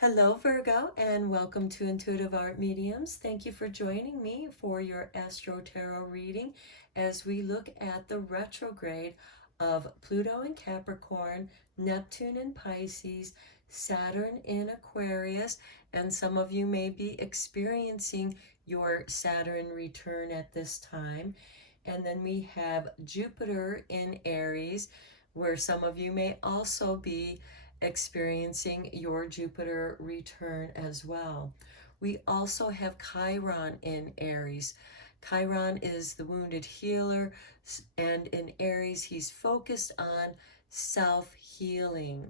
Hello, Virgo, and welcome to Intuitive Art Mediums. Thank you for joining me for your Astro-Tarot reading as we look at the retrograde of Pluto in Capricorn, Neptune in Pisces, Saturn in Aquarius, and some of you may be experiencing your Saturn return at this time. And then we have Jupiter in Aries, where some of you may also be experiencing your Jupiter return as well. We also have Chiron in Aries. Chiron is the wounded healer, and in Aries, he's focused on self-healing.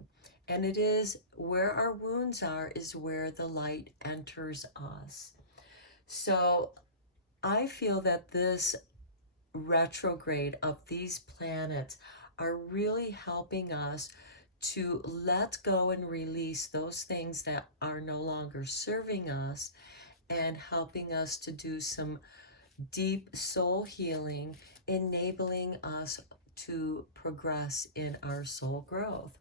And it is where our wounds are, is where the light enters us. So I feel that this retrograde of these planets are really helping us to let go and release those things that are no longer serving us and helping us to do some deep soul healing, enabling us to progress in our soul growth.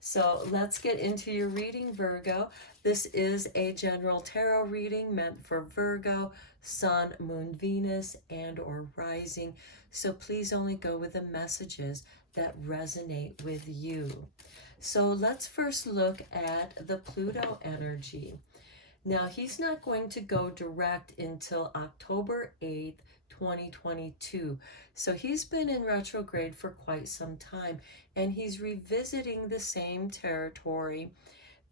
So let's get into your reading, Virgo. This is a general tarot reading meant for Virgo, Sun, Moon, Venus, and or rising. So please only go with the messages that resonate with you. So let's first look at the Pluto energy. Now, he's not going to go direct until October 8th, 2022. So he's been in retrograde for quite some time, and he's revisiting the same territory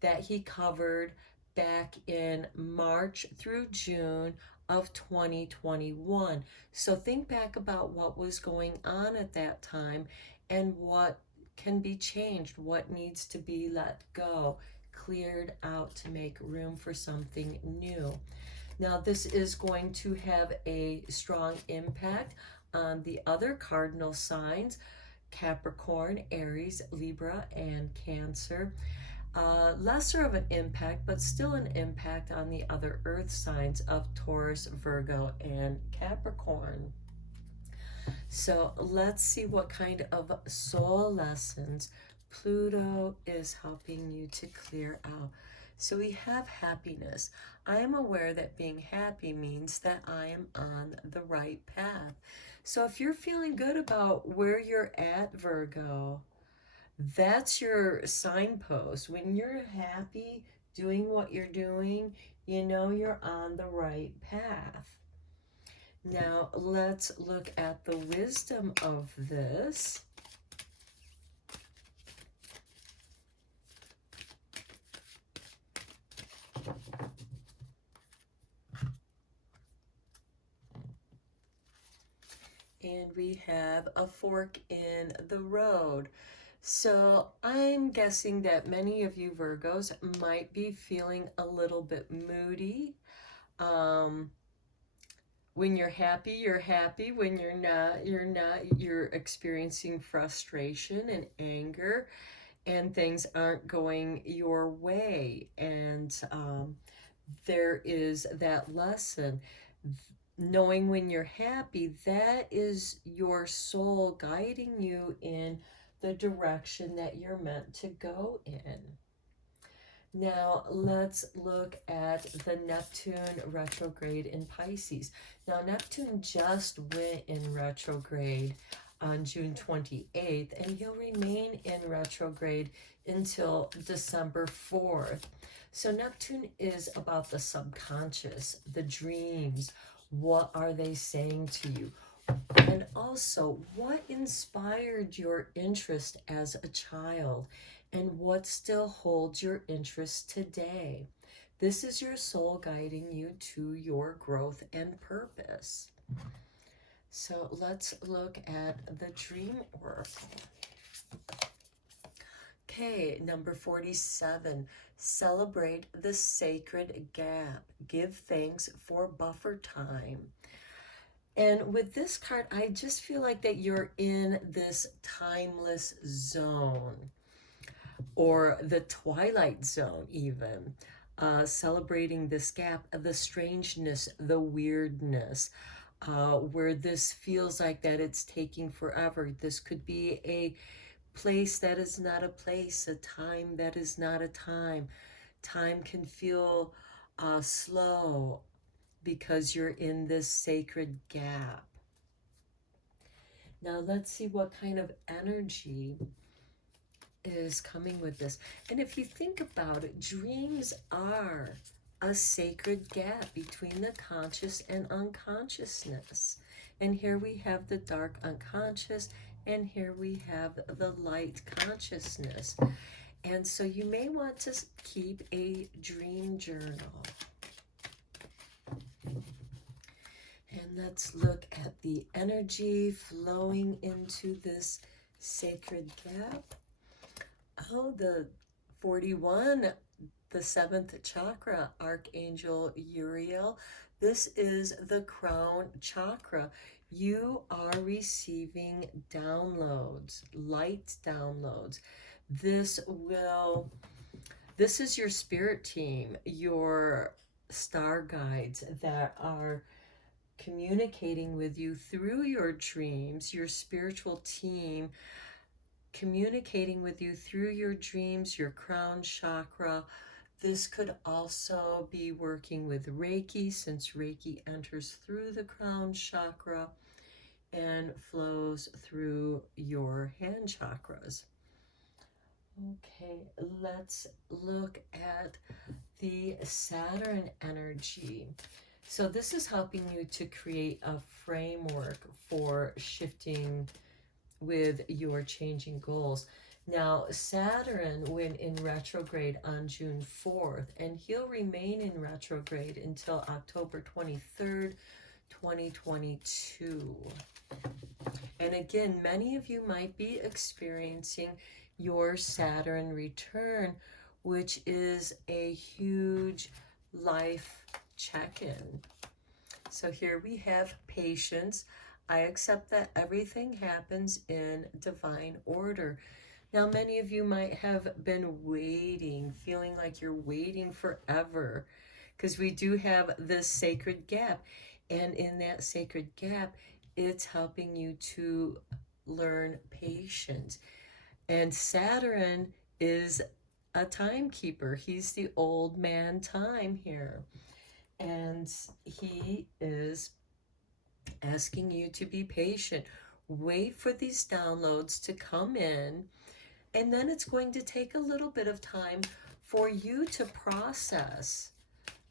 that he covered back in March through June of 2021. So think back about what was going on at that time and what can be changed, what needs to be let go, cleared out to make room for something new. Now, this is going to have a strong impact on the other cardinal signs, Capricorn, Aries, Libra, and Cancer. Lesser of an impact, but still an impact on the other earth signs of Taurus, Virgo, and Capricorn. So let's see what kind of soul lessons Pluto is helping you to clear out. So we have happiness. I am aware that being happy means that I am on the right path. So if you're feeling good about where you're at, Virgo, that's your signpost. When you're happy doing what you're doing, you know you're on the right path. Now, let's look at the wisdom of this. And we have a fork in the road. So I'm guessing that many of you Virgos might be feeling a little bit moody. When you're happy, you're happy. When you're not, you're not. You're experiencing frustration and anger, and things aren't going your way. And there is that lesson. Knowing when you're happy, that is your soul guiding you in the direction that you're meant to go in. Now, let's look at the Neptune retrograde in Pisces. Now, Neptune just went in retrograde on June 28th, and he'll remain in retrograde until December 4th. So Neptune is about the subconscious, the dreams. What are they saying to you? And also, what inspired your interest as a child? And what still holds your interest today? This is your soul guiding you to your growth and purpose. So let's look at the Dream Oracle. Okay, number 47. Celebrate the sacred gap. Give thanks for buffer time. And with this card, I just feel like that you're in this timeless zone, or the twilight zone even, celebrating this gap, the strangeness, the weirdness, where this feels like that it's taking forever. This could be a place that is not a place, a time that is not a time. time can feel slow because you're in this sacred gap. Now let's see what kind of energy is coming with this. And if you think about it, dreams are a sacred gap between the conscious and unconsciousness. And here we have the dark unconscious, and here we have the light consciousness. And so you may want to keep a dream journal. And let's look at the energy flowing into this sacred gap. Oh, the 41, the 7th chakra, Archangel Uriel. This is the crown chakra. You are receiving downloads, light downloads. This is your spirit team, your star guides that are communicating with you through your dreams, your spiritual team communicating with you through your dreams, your crown chakra. This could also be working with Reiki, since Reiki enters through the crown chakra and flows through your hand chakras. Okay, let's look at the Saturn energy. So this is helping you to create a framework for shifting with your changing goals. Now, Saturn went in retrograde on June 4th, and he'll remain in retrograde until October 23rd, 2022. And again, many of you might be experiencing your Saturn return, which is a huge life check-in. So here we have patience. I accept that everything happens in divine order. Now, many of you might have been waiting, feeling like you're waiting forever, because we do have this sacred gap. And in that sacred gap, it's helping you to learn patience. And Saturn is a timekeeper. He's the old man time here. And he is asking you to be patient. Wait for these downloads to come in, and then it's going to take a little bit of time for you to process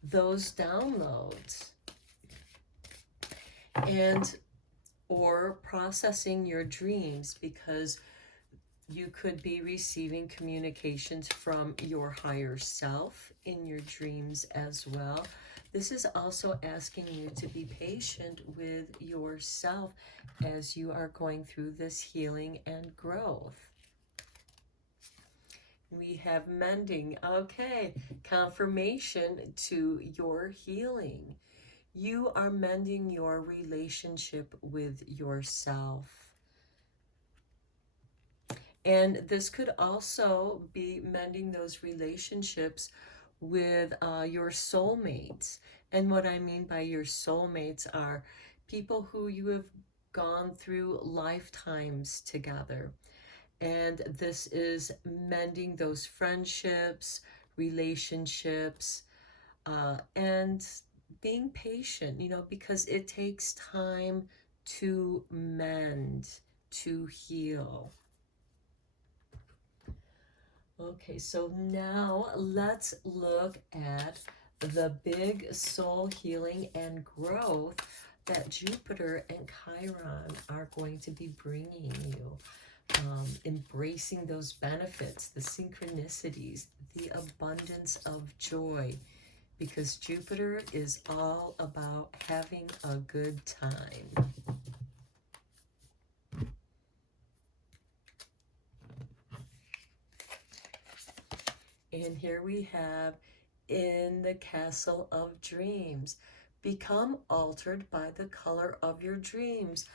those downloads, and or processing your dreams, because you could be receiving communications from your higher self in your dreams as well. This is also asking you to be patient with yourself as you are going through this healing and growth. We have mending. Okay, confirmation to your healing. You are mending your relationship with yourself. And this could also be mending those relationships with your soulmates. And what I mean by your soulmates are people who you have gone through lifetimes together. And this is mending those friendships, relationships, and being patient, because it takes time to mend, to heal. Okay, so now let's look at the big soul healing and growth that Jupiter and Chiron are going to be bringing you. Embracing those benefits, the synchronicities, the abundance of joy, because Jupiter is all about having a good time. And here we have, in the Castle of Dreams, become altered by the color of your dreams.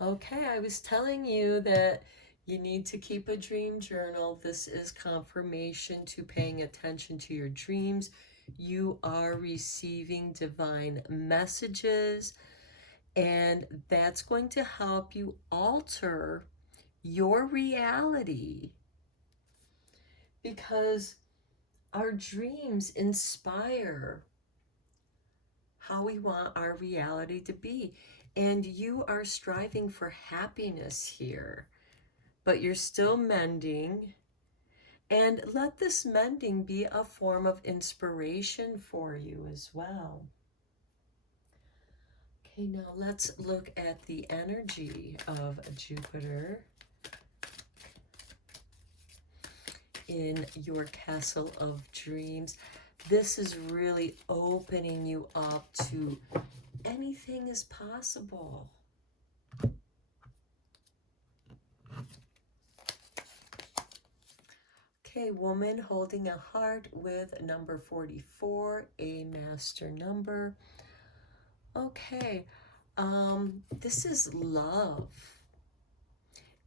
Okay, I was telling you that you need to keep a dream journal. This is confirmation to paying attention to your dreams. You are receiving divine messages, and that's going to help you alter your reality. Because our dreams inspire how we want our reality to be. And you are striving for happiness here, but you're still mending. And let this mending be a form of inspiration for you as well. Okay, now let's look at the energy of Jupiter in your castle of dreams. This is really opening you up to anything is possible. Okay, woman holding a heart with number 44, a master number. Okay, this is love.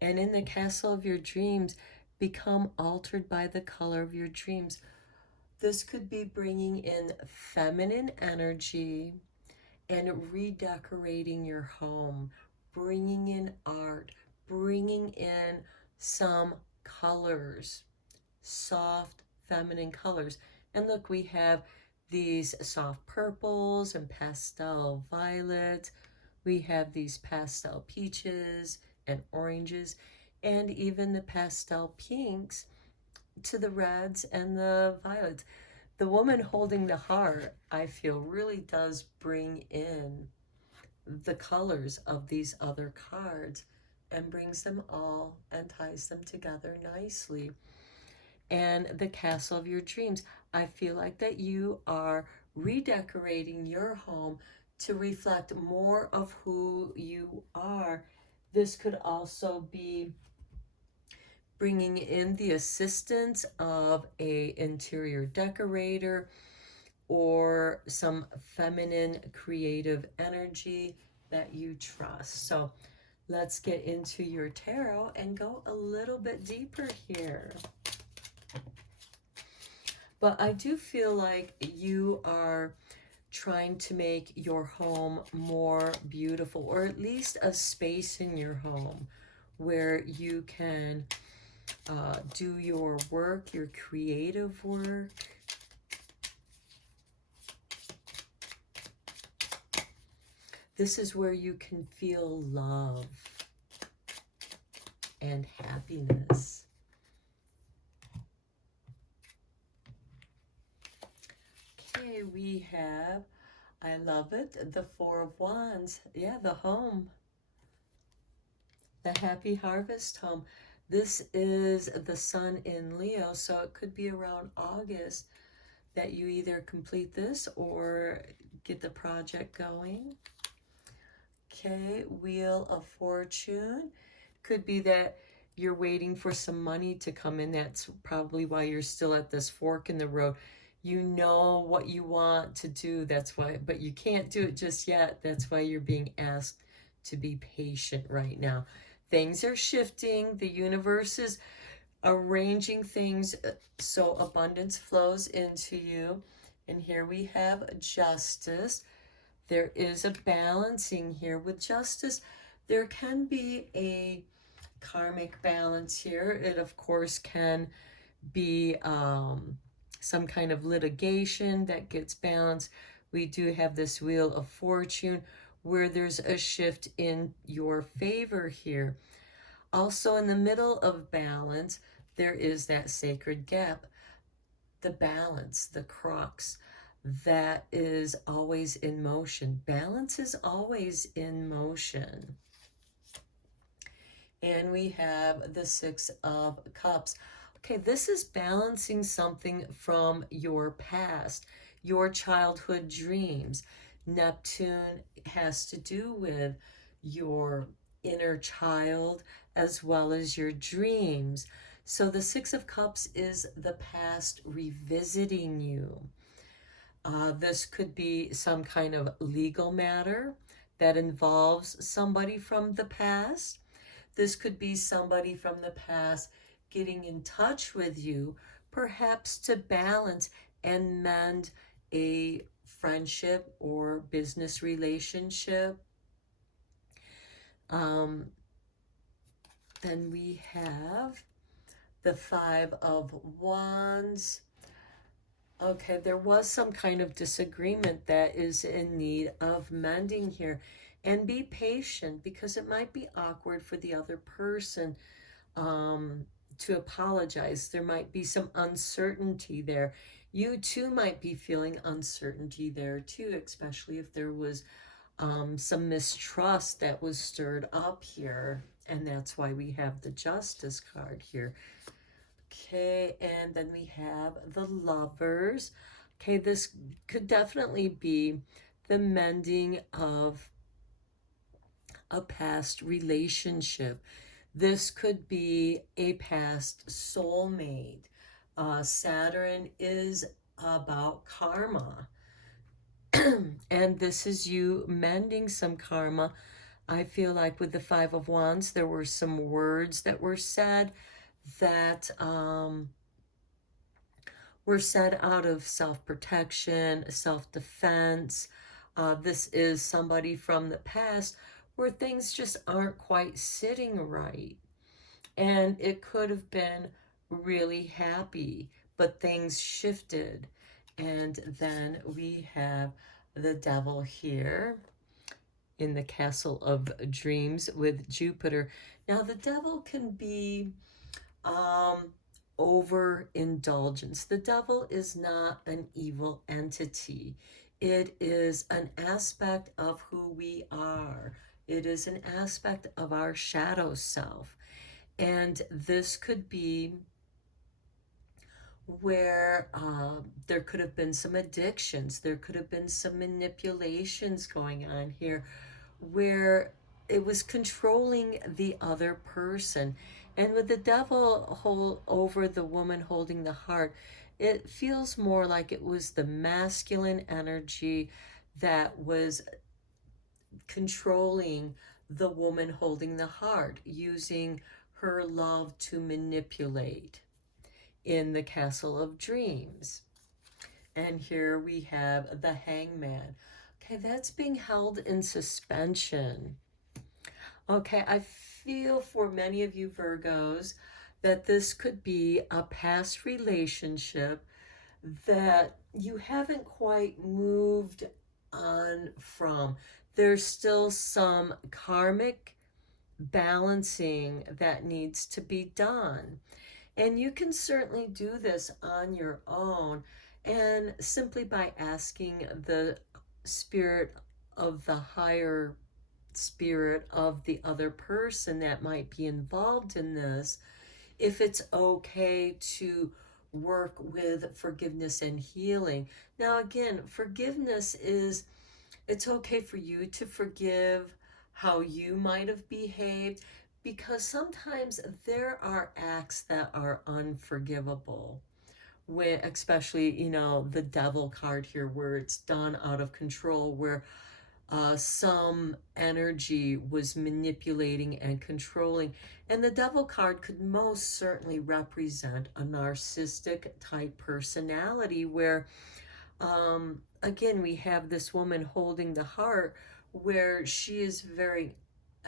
And in the castle of your dreams, become altered by the color of your dreams. This could be bringing in feminine energy and redecorating your home, bringing in art, bringing in some colors, soft feminine colors. And look, we have these soft purples and pastel violets. We have these pastel peaches and oranges, and even the pastel pinks to the reds and the violets. The woman holding the heart, I feel, really does bring in the colors of these other cards and brings them all and ties them together nicely. And the castle of your dreams, I feel like that you are redecorating your home to reflect more of who you are. This could also be bringing in the assistance of a interior decorator or some feminine creative energy that you trust. So let's get into your tarot and go a little bit deeper here. But I do feel like you are trying to make your home more beautiful, or at least a space in your home where you can do your work, your creative work. This is where you can feel love and happiness. Okay, we have, I love it, the Four of Wands. Yeah, the home. The happy harvest home. This is the sun in Leo, so it could be around August that you either complete this or get the project going. Okay, Wheel of Fortune. Could be that you're waiting for some money to come in. That's probably why you're still at this fork in the road. You know what you want to do, that's why, but you can't do it just yet. That's why you're being asked to be patient right now. Things are shifting. The universe is arranging things so abundance flows into you. And here we have Justice. There is a balancing here with Justice. There can be a karmic balance here. It, of course, can be some kind of litigation that gets balanced. We do have this Wheel of Fortune where there's a shift in your favor here. Also, in the middle of balance, there is that sacred gap, the balance, the crux that is always in motion. Balance is always in motion. And we have the Six of Cups. Okay, this is balancing something from your past, your childhood dreams. Neptune has to do with your inner child as well as your dreams. So the Six of Cups is the past revisiting you. This could be some kind of legal matter that involves somebody from the past. This could be somebody from the past getting in touch with you, perhaps to balance and mend a friendship or business relationship. Then we have the Five of Wands. Okay, there was some kind of disagreement that is in need of mending here. And be patient, because it might be awkward for the other person um, to apologize. There might be some uncertainty there. You too might be feeling uncertainty there too, especially if there was some mistrust that was stirred up here. And that's why we have the Justice card here. Okay, and then we have the Lovers. Okay, this could definitely be the mending of a past relationship. This could be a past soulmate. Saturn is about karma. And this is you mending some karma. I feel like with the Five of Wands, there were some words that were said that were said out of self-protection, self-defense. This is somebody from the past where things just aren't quite sitting right. And it could have been really happy, but things shifted. And then we have the Devil here in the Castle of Dreams with Jupiter. Now, the Devil can be overindulgence. The devil is not an evil entity. It is an aspect of who we are. It is an aspect of our shadow self. And this could be where there could have been some addictions. There could have been some manipulations going on here where it was controlling the other person. And with the devil over the woman holding the heart, it feels more like it was the masculine energy that was controlling the woman holding the heart, using her love to manipulate in the Castle of Dreams. And here we have the Hangman. Okay, that's being held in suspension. Okay, I feel for many of you Virgos that this could be a past relationship that you haven't quite moved on from. There's still some karmic balancing that needs to be done. And you can certainly do this on your own, and simply by asking the spirit of the higher spirit of the other person that might be involved in this, if it's okay to work with forgiveness and healing. Now, again, forgiveness is, it's okay for you to forgive how you might have behaved, because sometimes there are acts that are unforgivable. When, especially, you know, the Devil card here, where it's done out of control, where some energy was manipulating and controlling. And the Devil card could most certainly represent a narcissistic type personality where, again, we have this woman holding the heart where she is very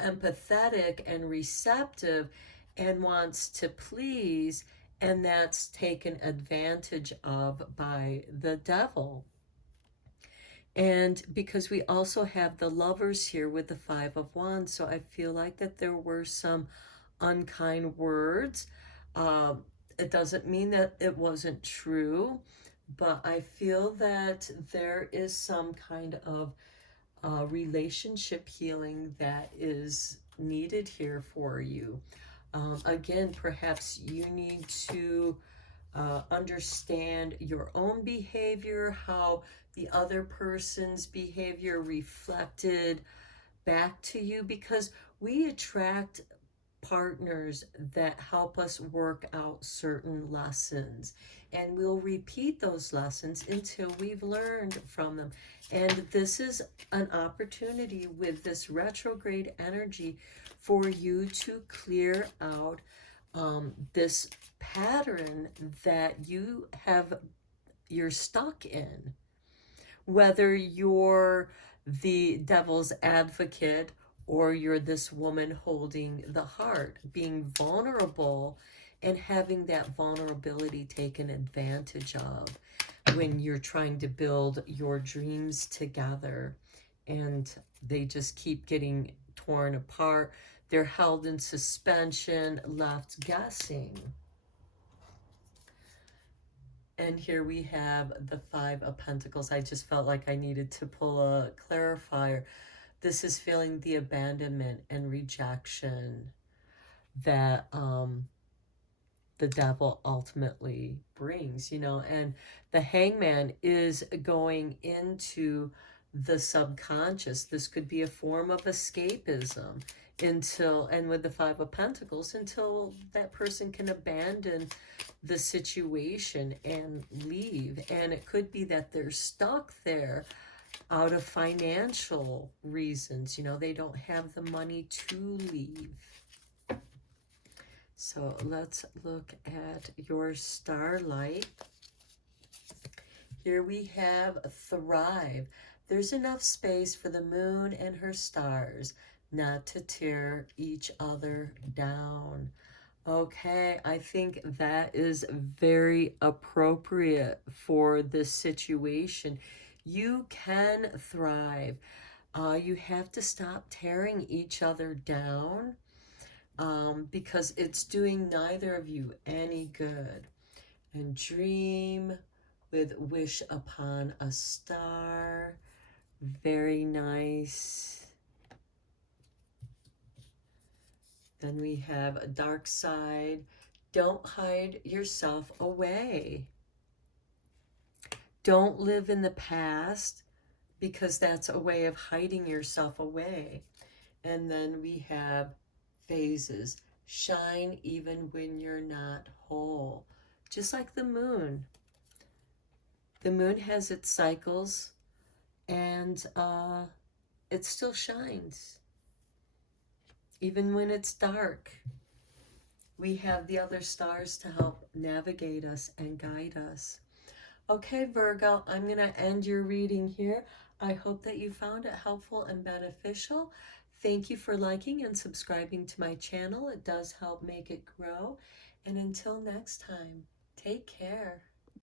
empathetic and receptive and wants to please, and that's taken advantage of by the devil. And because we also have the Lovers here with the Five of Wands, so I feel like that there were some unkind words. It doesn't mean that it wasn't true, but I feel that there is some kind of relationship healing that is needed here for you. Again, perhaps you need to understand your own behavior, how the other person's behavior reflected back to you, because we attract partners that help us work out certain lessons, and we'll repeat those lessons until we've learned from them. And this is an opportunity with this retrograde energy for you to clear out this pattern that you're stuck in. Whether you're the devil's advocate or you're this woman holding the heart, being vulnerable and having that vulnerability taken advantage of. when you're trying to build your dreams together and they just keep getting torn apart. They're held in suspension, left guessing. And here we have the Five of Pentacles. I just felt like I needed to pull a clarifier. This is feeling the abandonment and rejection that the devil ultimately brings, you know. And the Hangman is going into the subconscious. This could be a form of escapism until, and with the Five of Pentacles, until that person can abandon the situation and leave. And it could be that they're stuck there out of financial reasons, you know, they don't have the money to leave. So let's look at your starlight. Here we have thrive. There's enough space for the moon and her stars not to tear each other down. Okay, I think that is very appropriate for this situation. You can thrive. You have to stop tearing each other down. Because it's doing neither of you any good. And dream with wish upon a star. Very nice. Then we have a dark side. Don't hide yourself away. Don't live in the past, because that's a way of hiding yourself away. And then we have phases. Shine even when you're not whole. Just like the moon. The moon has its cycles, and it still shines. Even when it's dark. We have the other stars to help navigate us and guide us. Okay, Virgo, I'm going to end your reading here. I hope that you found it helpful and beneficial. Thank you for liking and subscribing to my channel. It does help make it grow. And until next time, take care.